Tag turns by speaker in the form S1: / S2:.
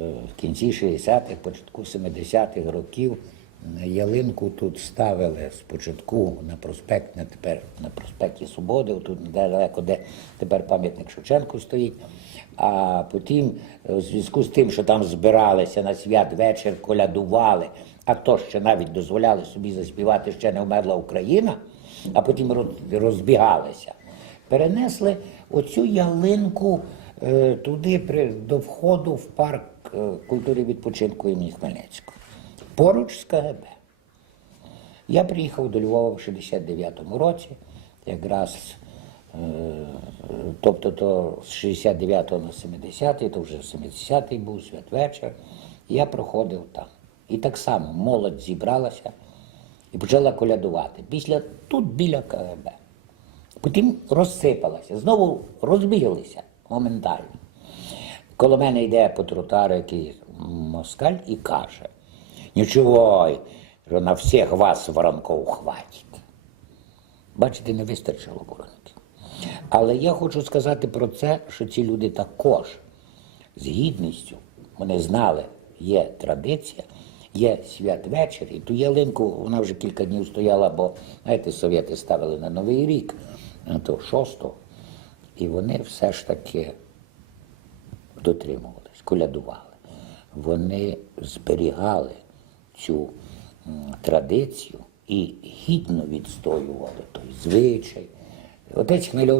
S1: в кінці 60-х, початку 70-х років ялинку тут ставили спочатку на проспект, не тепер на проспекті Свободи, тут недалеко, де тепер пам'ятник Шевченку стоїть. А потім, е, у зв'язку з тим, що там збиралися на святвечір, колядували, а то ще навіть дозволяли собі заспівати ще не вмерла Україна, а потім розбігалися. Перенесли оцю ялинку е, туди при, до входу в парк е, культури відпочинку імені Хмельницького. Поруч з КГБ. Я приїхав до Львова в 69-му році, якраз, е, тобто то з 69-го на 70-й, то вже 70-й був святвечір. Я проходив там. І так само молодь зібралася і почала колядувати. Після тут біля КГБ. Потім розсипалася, знову розбіглися моментально. Коло мене йде по тротуару якийсь москаль і каже: нічого, що на всіх вас воронков хватить. Бачите, не вистачило воронків. Але я хочу сказати про це, що ці люди також з гідністю, вони знали, є традиція, є святвечір, і ту ялинку вона вже кілька днів стояла, бо знаєте, совєти ставили на Новий рік, то шостого, і вони все ж таки дотримувались, колядували. Вони зберігали цю традицію і гідно відстоювали той звичай. Отець Хмельов